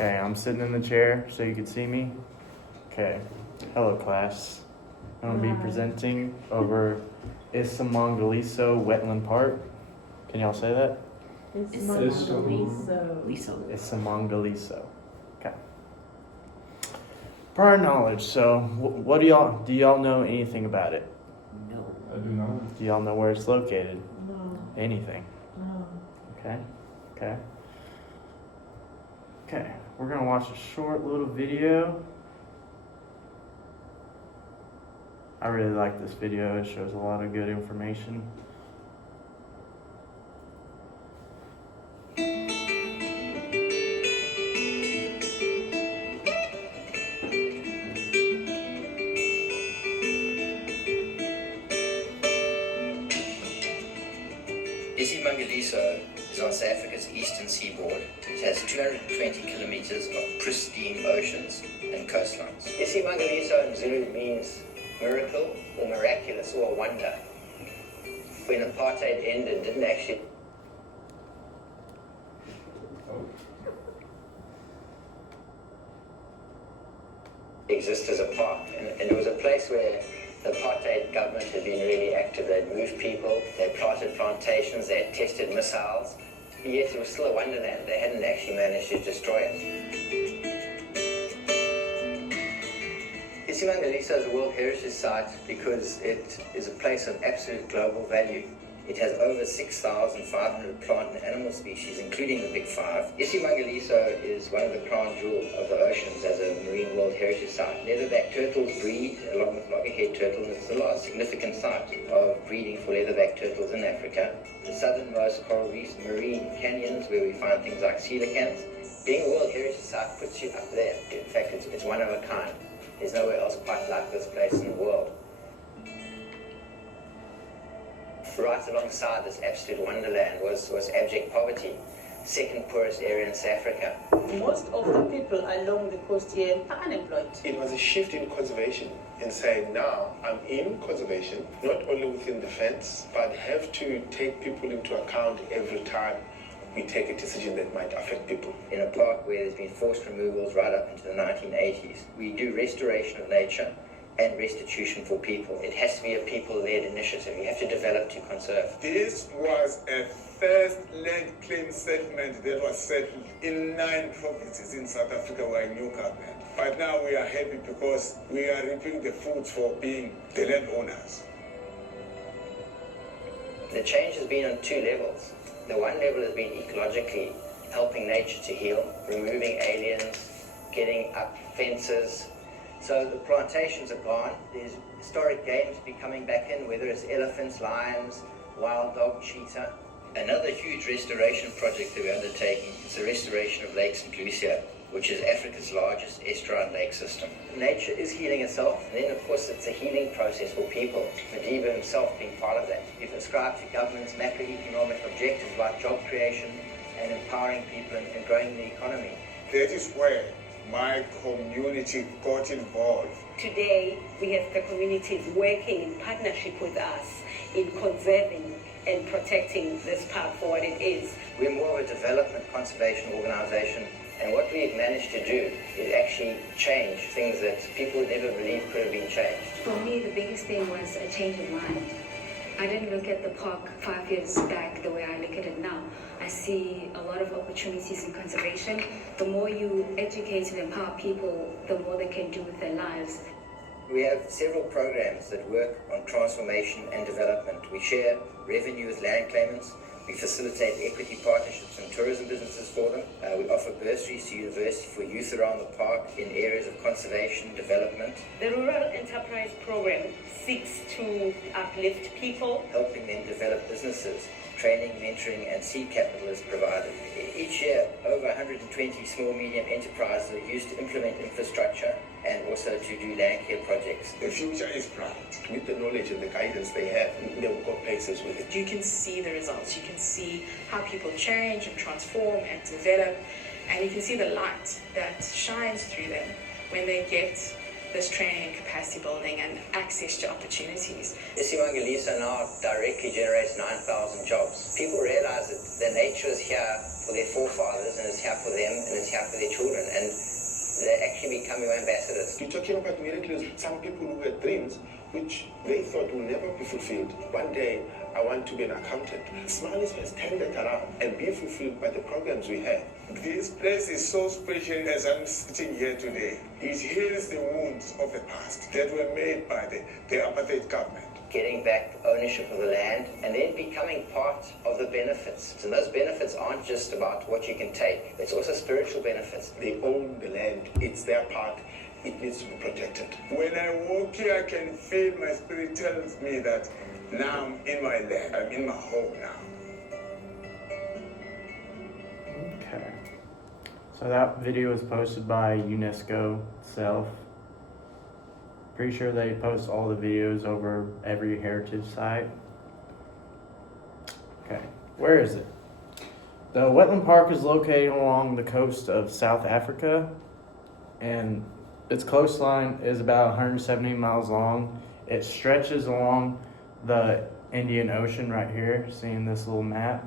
Okay, I'm sitting in the chair so you can see me. Okay, hello class. I'm going to be presenting over iSimangaliso Wetland Park. Can y'all say that? iSimangaliso. Okay. Prior knowledge. So, what do y'all know anything about it? No. I do not. Do y'all know where it's located? No. Anything? No. Okay. We're gonna watch a short little video. I really like this video. It shows a lot of good information. Isimangaliso is on South Africa's eastern seaboard. It has 220 kilometers of pristine oceans and coastlines. Isimangaliso in Zulu means miracle or miraculous or wonder. When apartheid ended, didn't actually exist as a park, and it was a place where the apartheid government had been really active. They'd moved people, they'd planted plantations, they'd tested missiles. Yet it was still a wonderland. They hadn't actually managed to destroy it. Isimangaliso is a World Heritage Site because it is a place of absolute global value. It has over 6,500 plant and animal species, including the big five. Isimangaliso is one of the crown jewels of the oceans as a marine World Heritage Site. Leatherback turtles breed along with loggerhead turtles. It's the last significant site of breeding for leatherback turtles in Africa. The southernmost coral reefs, marine canyons where we find things like coelacanths. Being a World Heritage Site puts you up there. In fact, it's one of a kind. There's nowhere else quite like this place in the world. Right alongside this absolute wonderland was abject poverty, second poorest area in South Africa. Most of the people along the coast here are unemployed. It was a shift in conservation in saying now I'm in conservation, not only within the fence, but have to take people into account every time we take a decision that might affect people. In a park where there's been forced removals right up into the 1980s, we do restoration of nature and restitution for people. It has to be a people-led initiative. You have to develop to conserve. This was a first land claim settlement that was settled in 9 provinces in South Africa were in new government. But now we are happy because we are reaping the fruits for being the landowners. The change has been on 2 levels. The one level has been ecologically helping nature to heal, removing aliens, getting up fences. So the plantations are gone. There's historic game to be coming back in, whether it's elephants, lions, wild dog, cheetah. Another huge restoration project that we're undertaking is the restoration of Lake St. Lucia, which is Africa's largest estuarine lake system. Nature is healing itself, and then of course it's a healing process for people. Madiba himself being part of that. We've ascribed to government's macroeconomic objectives like job creation and empowering people and growing the economy. That is where my community got involved. Today, we have the community working in partnership with us in conserving and protecting this park for what it is. We're more of a development conservation organization, and what we've managed to do is actually change things that people would never believe could have been changed. For me, the biggest thing was a change of mind. I didn't look at the park 5 years back the way I look at it now. I see a lot of opportunities in conservation. The more you educate and empower people, the more they can do with their lives. We have several programs that work on transformation and development. We share revenue with land claimants. We facilitate equity partnerships and tourism businesses for them. We offer bursaries to university for youth around the park in areas of conservation development. The Rural Enterprise Program seeks to uplift people, helping them develop businesses. Training, mentoring, and seed capital is provided. Each year, over 120 small medium enterprises are used to implement infrastructure and also to do land care projects. The future is bright. With the knowledge and the guidance they have, they will go places with it. You can see the results. You can see how people change and transform and develop, and you can see the light that shines through them when they get this training and capacity building and access to opportunities. iSimangaliso now directly generates 9,000 jobs. People realize that the nature is here for their forefathers, and it's here for them, and it's here for their children, and they're actually becoming ambassadors. You're talking about miracles. Some people who had dreams which they thought will never be fulfilled. One day, I want to be an accountant. Smiles has turned that around and be fulfilled by the programs we have. This place is so special as I'm sitting here today. It heals the wounds of the past that were made by the apartheid government. Getting back ownership of the land and then becoming part of the benefits. And those benefits aren't just about what you can take, it's also spiritual benefits. They own the land. It's their part. It needs to be protected. When I walk here, I can feel my spirit tells me that now I'm in my land. I'm in my home now. Okay. So that video was posted by UNESCO itself. Pretty sure they post all the videos over every heritage site. Okay, where is it? The Wetland Park is located along the coast of South Africa, and its coastline is about 170 miles long. It stretches along the Indian Ocean right here, seeing this little map.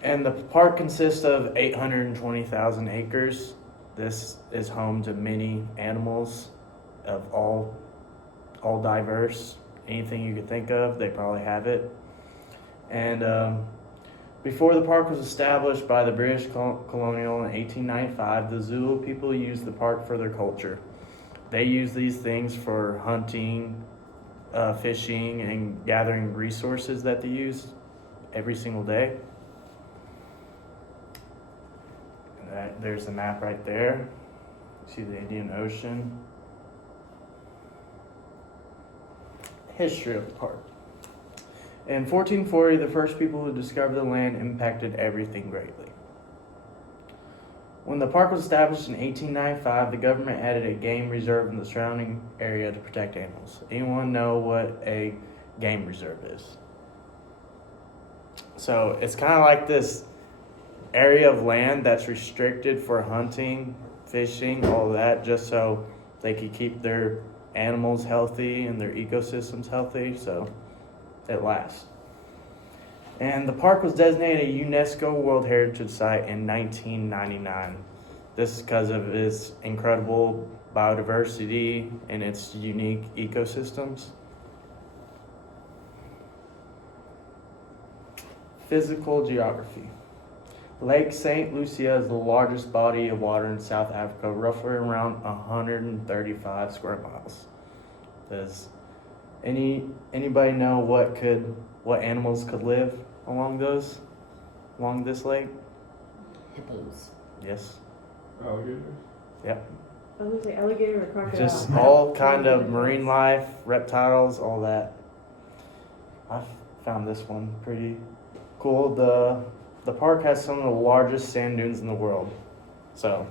And the park consists of 820,000 acres. This is home to many animals of all diverse. Anything you could think of, they probably have it. And before the park was established by the British colonial in 1895, the Zulu people used the park for their culture. They used these things for hunting, fishing, and gathering resources that they use every single day. There's the map right there. See the Indian Ocean. History of the park. In 1440, the first people who discovered the land impacted everything greatly. When the park was established in 1895, the government added a game reserve in the surrounding area to protect animals. Anyone know what a game reserve is? So it's kind of like this area of land that's restricted for hunting, fishing, all that, just so they could keep their animals healthy and their ecosystems healthy, so it lasts. And the park was designated a UNESCO World Heritage Site in 1999. This is because of its incredible biodiversity and its unique ecosystems. Physical geography. Lake St. Lucia is the largest body of water in South Africa, roughly around 135 square miles. Does anybody know what animals could live along this lake? Hippos. Yes. Alligators? Yep. I was like alligator or crocodile. Just all kind of marine life, reptiles, all that. I found this one pretty cool. The park has some of the largest sand dunes in the world. So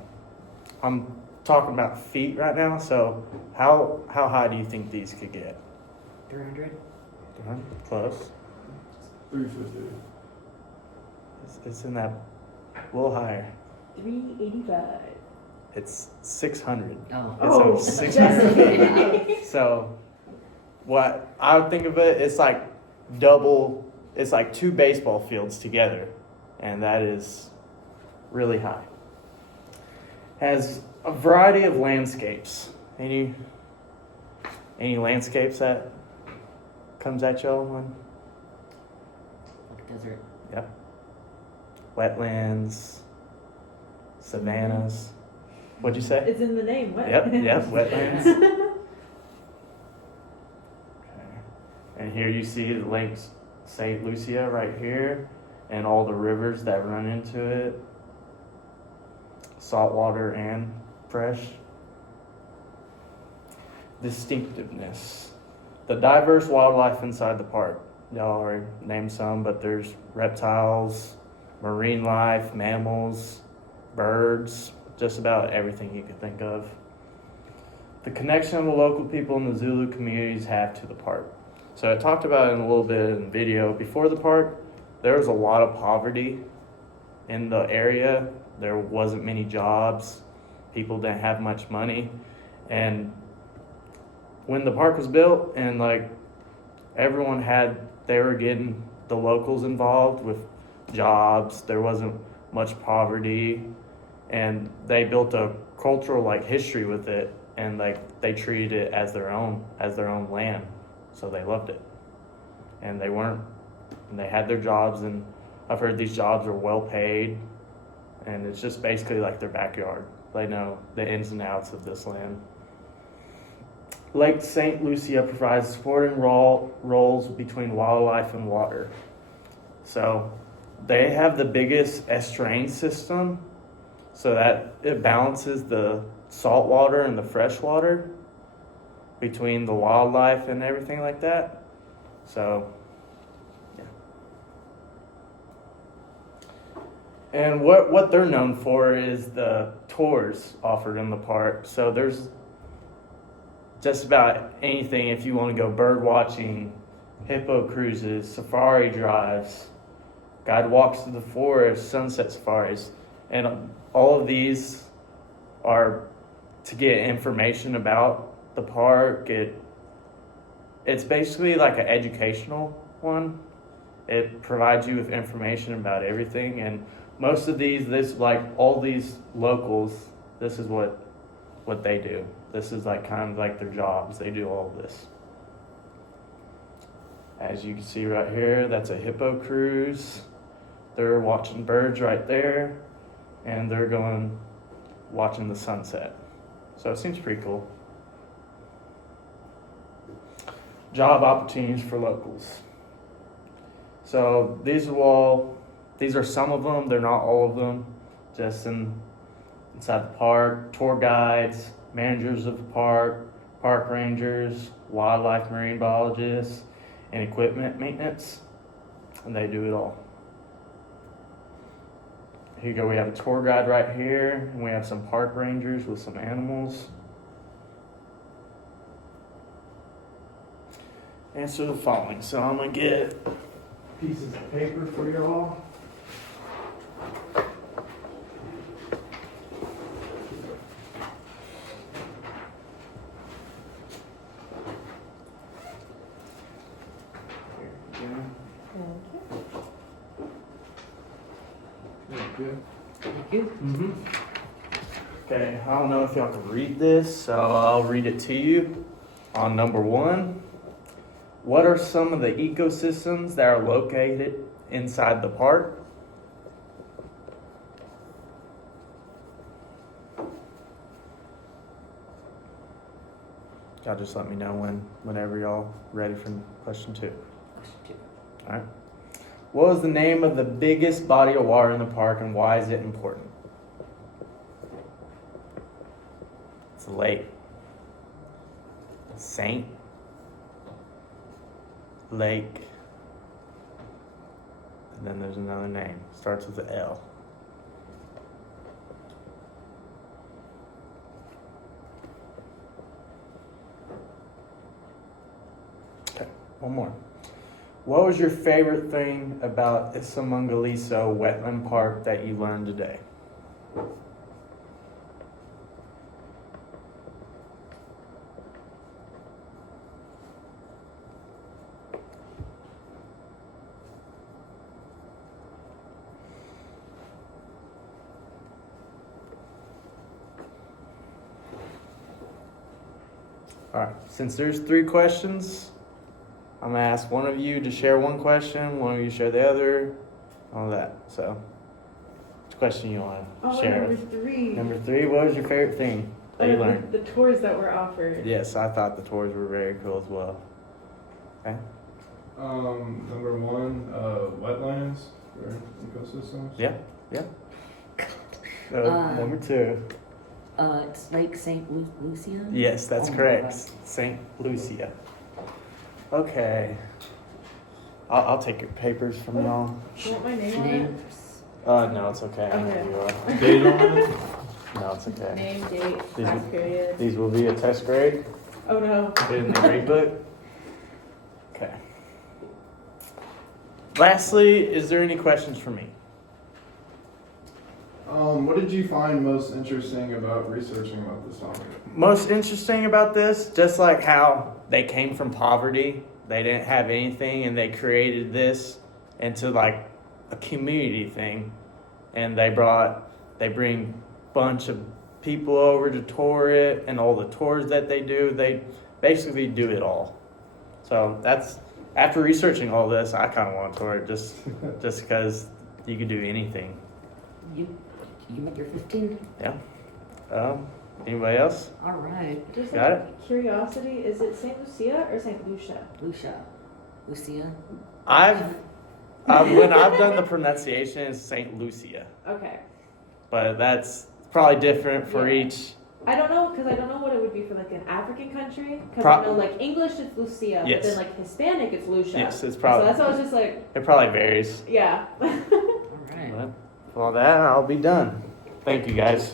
I'm talking about feet right now. So how high do you think these could get? 300? Close. 350. It's in that a little higher. 385. It's 600. Oh. It's over 600. So what I would think of it's like it's like 2 baseball fields together. And that is really high. Has a variety of landscapes. Any landscapes that comes at y'all? One? Like desert. Yep. Wetlands, savannas. What'd you say? It's in the name. What? Yep, wetlands. Okay. And here you see the Lake St. Lucia right here, and all the rivers that run into it, saltwater and fresh. Distinctiveness. The diverse wildlife inside the park. Y'all already named some, but there's reptiles, marine life, mammals, birds, just about everything you could think of. The connection the local people in the Zulu communities have to the park. So I talked about it in a little bit in the video. Before the park, there was a lot of poverty in the area. There wasn't many jobs. people didn't have much money. And when the park was built and like they were getting the locals involved with jobs, there wasn't much poverty, and they built a cultural like history with it, and like they treated it as their own land, so they loved it. And they had their jobs, and I've heard these jobs are well paid, and it's just basically like their backyard. They know the ins and outs of this land. Lake St. Lucia provides supporting roles between wildlife and water. So they have the biggest estuarine system, so that it balances the salt water and the fresh water between the wildlife and everything like that. So, yeah. And what they're known for is the tours offered in the park. So there's just about anything if you want to go bird watching, hippo cruises, safari drives, guide walks to the forest, sunset safaris. And all of these are to get information about the park. It's basically like an educational one. It provides you with information about everything. And most of all these locals, this is what they do. This is like kind of like their jobs. They do all of this. As you can see right here, that's a hippo cruise. They're watching birds right there, and they're watching the sunset. So it seems pretty cool. Job opportunities for locals. So these are some of them. They're not all of them. Just inside the park, tour guides, managers of the park, park rangers, wildlife marine biologists, and equipment maintenance. And they do it all. Here you go, we have a tour guide right here, and we have some park rangers with some animals. Answer the following. So I'm going to get pieces of paper for y'all. Mm-hmm. Okay, I don't know if y'all can read this, so I'll read it to you. On number 1, what are some of the ecosystems that are located inside the park? Y'all just let me know whenever y'all ready for question 2. Question 2. All right. What was the name of the biggest body of water in the park, and why is it important? It's a lake. Saint Lake. And then there's another name. Starts with an L. Okay, one more. What was your favorite thing about iSimangaliso Wetland Park that you learned today? All right, since there's 3 questions, I'm going to ask one of you to share one question, one of you share the other, all that. So, which question you want to share? Number 3. Number 3, what was your favorite thing that you learned? The tours that were offered. Yes, I thought the tours were very cool as well. Okay. Number 1, wetlands for ecosystems. Yeah. Number 2. It's Lake St. Lucia? Yes, that's correct. St. Lucia. Okay. I'll take your papers from y'all. You want my name on it? No, it's okay. I know Okay. who you are. Date on it? No, it's okay. Name, date, These- class period. These will be a test grade. Oh no. Put it in the grade book. Okay. Lastly, is there any questions for me? What did you find most interesting about researching about this topic? Most interesting about this, just like how they came from poverty, they didn't have anything, and they created this into like a community thing, and they bring bunch of people over to tour it, and all the tours that they basically do it all. So that's, after researching all this, I kind of want to tour it just because you could do anything. You met your 15? Yeah. Anybody else? All right. Just Got like curiosity, is it St. Lucia or St. Lucia? Lucia. When I've done the pronunciation, it's St. Lucia, Okay. but that's probably different for each. I don't know, because I don't know what it would be for like an African country. Because Pro- I know like English it's Lucia, Yes. but then like Hispanic it's Lucia. Yes, it's probably. So that's why I was just like, It probably varies. yeah. All right. But for all that, I'll be done. Thank you, guys.